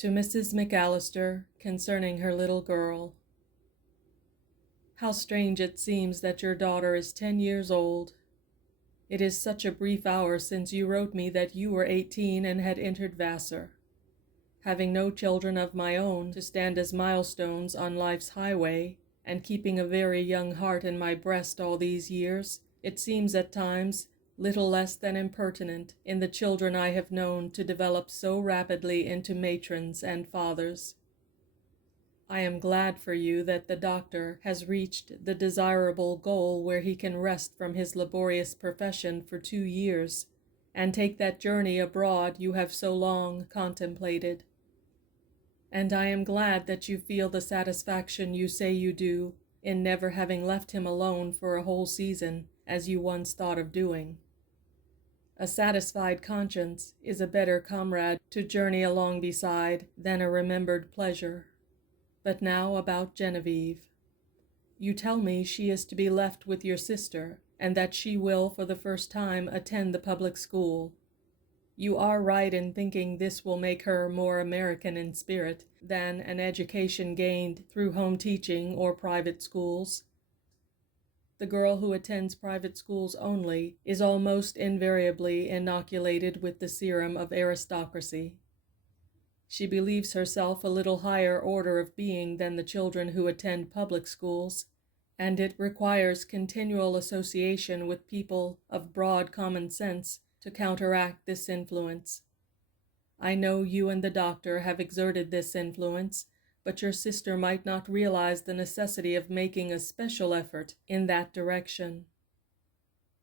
To Mrs. McAllister, concerning her little girl. How strange it seems that your daughter is 10 years old. It is such a brief hour since you wrote me that you were 18 and had entered Vassar. Having no children of my own to stand as milestones on life's highway, and keeping a very young heart in my breast all these years, it seems at times little less than impertinent in the children I have known to develop so rapidly into matrons and fathers. I am glad for you that the doctor has reached the desirable goal where he can rest from his laborious profession for 2 years, and take that journey abroad you have so long contemplated. And I am glad that you feel the satisfaction you say you do in never having left him alone for a whole season, as you once thought of doing. A satisfied conscience is a better comrade to journey along beside than a remembered pleasure. But now about Genevieve. You tell me she is to be left with your sister, and that she will for the first time attend the public school. You are right in thinking this will make her more American in spirit than an education gained through home teaching or private schools. The girl who attends private schools only is almost invariably inoculated with the serum of aristocracy. She believes herself a little higher order of being than the children who attend public schools, and it requires continual association with people of broad common sense to counteract this influence. I know you and the doctor have exerted this influence, but your sister might not realize the necessity of making a special effort in that direction.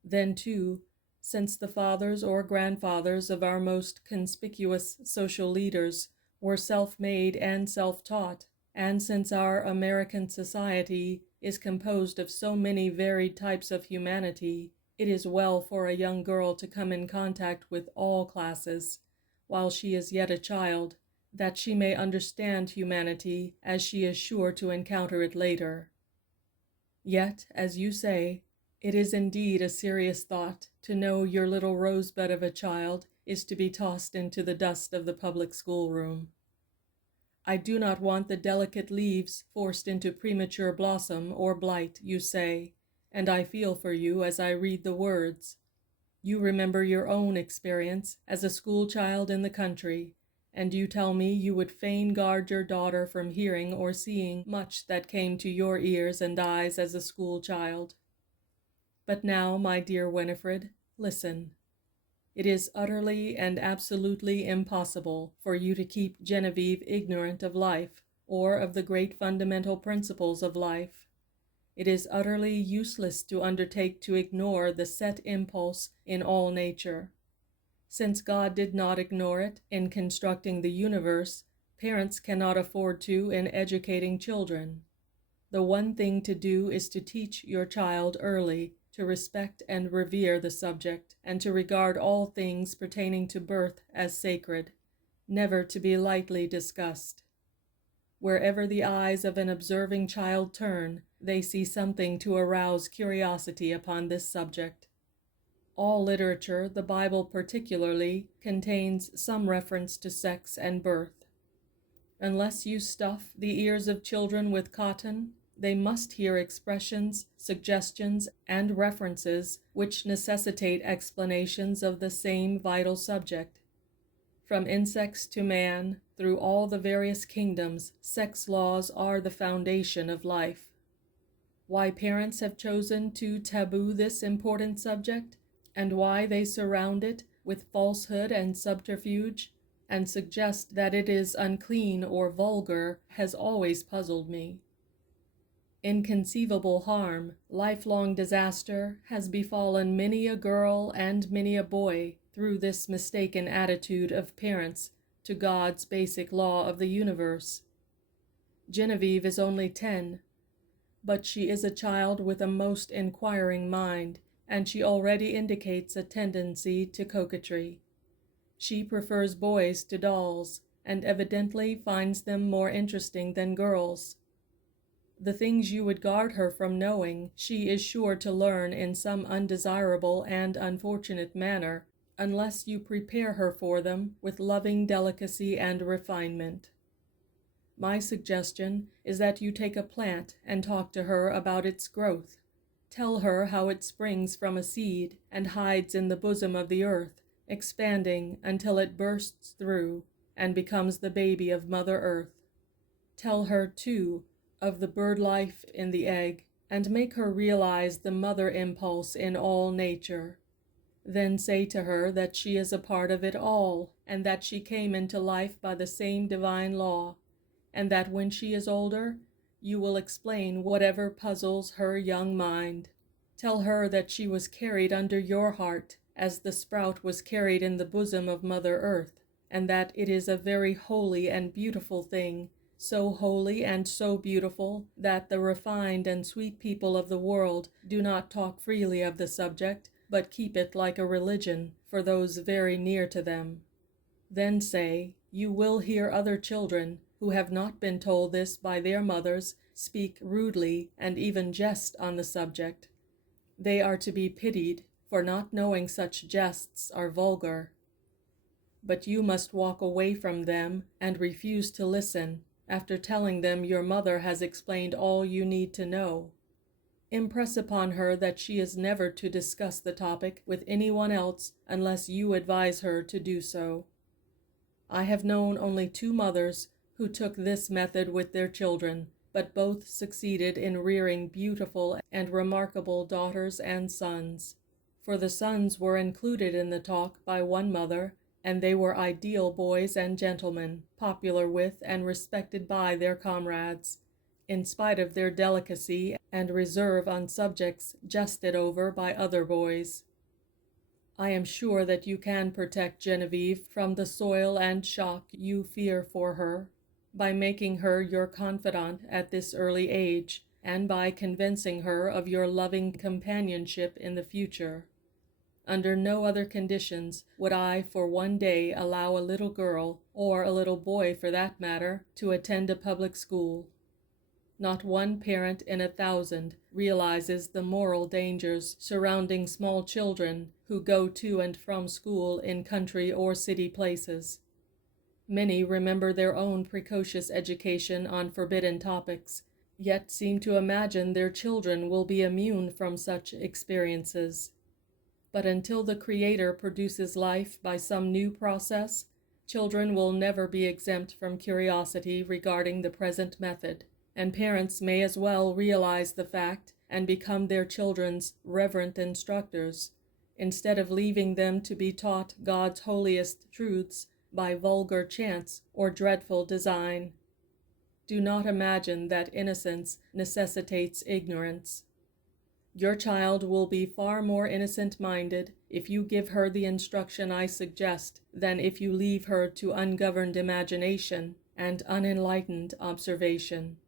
Then, too, since the fathers or grandfathers of our most conspicuous social leaders were self-made and self-taught, and since our American society is composed of so many varied types of humanity, it is well for a young girl to come in contact with all classes, while she is yet a child, that she may understand humanity as she is sure to encounter it later. Yet, as you say, it is indeed a serious thought to know your little rosebud of a child is to be tossed into the dust of the public schoolroom. I do not want the delicate leaves forced into premature blossom or blight, you say, and I feel for you as I read the words. You remember your own experience as a school child in the country, and you tell me you would fain guard your daughter from hearing or seeing much that came to your ears and eyes as a school child. But now, my dear Winifred, listen. It is utterly and absolutely impossible for you to keep Genevieve ignorant of life, or of the great fundamental principles of life. It is utterly useless to undertake to ignore the set impulse in all nature. Since God did not ignore it in constructing the universe, parents cannot afford to in educating children. The one thing to do is to teach your child early to respect and revere the subject, and to regard all things pertaining to birth as sacred, never to be lightly discussed. Wherever the eyes of an observing child turn, they see something to arouse curiosity upon this subject. All literature, the Bible particularly, contains some reference to sex and birth. Unless you stuff the ears of children with cotton, they must hear expressions, suggestions, and references which necessitate explanations of the same vital subject. From insects to man, through all the various kingdoms, sex laws are the foundation of life. Why parents have chosen to taboo this important subject, and why they surround it with falsehood and subterfuge, and suggest that it is unclean or vulgar, has always puzzled me. Inconceivable harm, lifelong disaster, has befallen many a girl and many a boy through this mistaken attitude of parents to God's basic law of the universe. Genevieve is only 10, but she is a child with a most inquiring mind, and she already indicates a tendency to coquetry. She prefers boys to dolls, and evidently finds them more interesting than girls. The things you would guard her from knowing, she is sure to learn in some undesirable and unfortunate manner, unless you prepare her for them with loving delicacy and refinement. My suggestion is that you take a plant and talk to her about its growth. Tell her how it springs from a seed and hides in the bosom of the earth, expanding until it bursts through and becomes the baby of Mother Earth. Tell her, too, of the bird life in the egg, and make her realize the mother impulse in all nature. Then say to her that she is a part of it all, and that she came into life by the same divine law, and that when she is older, you will explain whatever puzzles her young mind. Tell her that she was carried under your heart, as the sprout was carried in the bosom of Mother Earth, and that it is a very holy and beautiful thing, so holy and so beautiful that the refined and sweet people of the world do not talk freely of the subject, but keep it like a religion for those very near to them. Then say, you will hear other children, who have not been told this by their mothers, speak rudely and even jest on the subject. They are to be pitied, for not knowing such jests are vulgar. But you must walk away from them and refuse to listen, after telling them your mother has explained all you need to know. Impress upon her that she is never to discuss the topic with anyone else unless you advise her to do so. I have known only 2 mothers who took this method with their children, but both succeeded in rearing beautiful and remarkable daughters and sons. For the sons were included in the talk by one mother, and they were ideal boys and gentlemen, popular with and respected by their comrades, in spite of their delicacy and reserve on subjects jested over by other boys. I am sure that you can protect Genevieve from the soil and shock you fear for her, by making her your confidant at this early age, and by convincing her of your loving companionship in the future. Under no other conditions would I for one day allow a little girl, or a little boy for that matter, to attend a public school. Not one parent in 1,000 realizes the moral dangers surrounding small children who go to and from school in country or city places. Many remember their own precocious education on forbidden topics, yet seem to imagine their children will be immune from such experiences. But until the Creator produces life by some new process, children will never be exempt from curiosity regarding the present method, and parents may as well realize the fact and become their children's reverent instructors, instead of leaving them to be taught God's holiest truths by vulgar chance or dreadful design. Do not imagine that innocence necessitates ignorance. Your child will be far more innocent-minded if you give her the instruction I suggest than if you leave her to ungoverned imagination and unenlightened observation.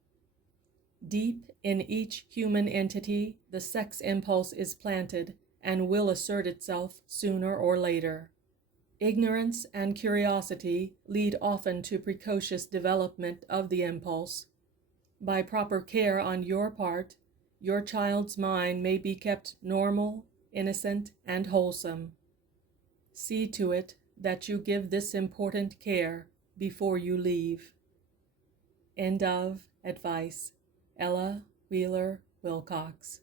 Deep in each human entity, the sex impulse is planted and will assert itself sooner or later. Ignorance and curiosity lead often to precocious development of the impulse. By proper care on your part, your child's mind may be kept normal, innocent, and wholesome. See to it that you give this important care before you leave. End of advice. Ella Wheeler Wilcox.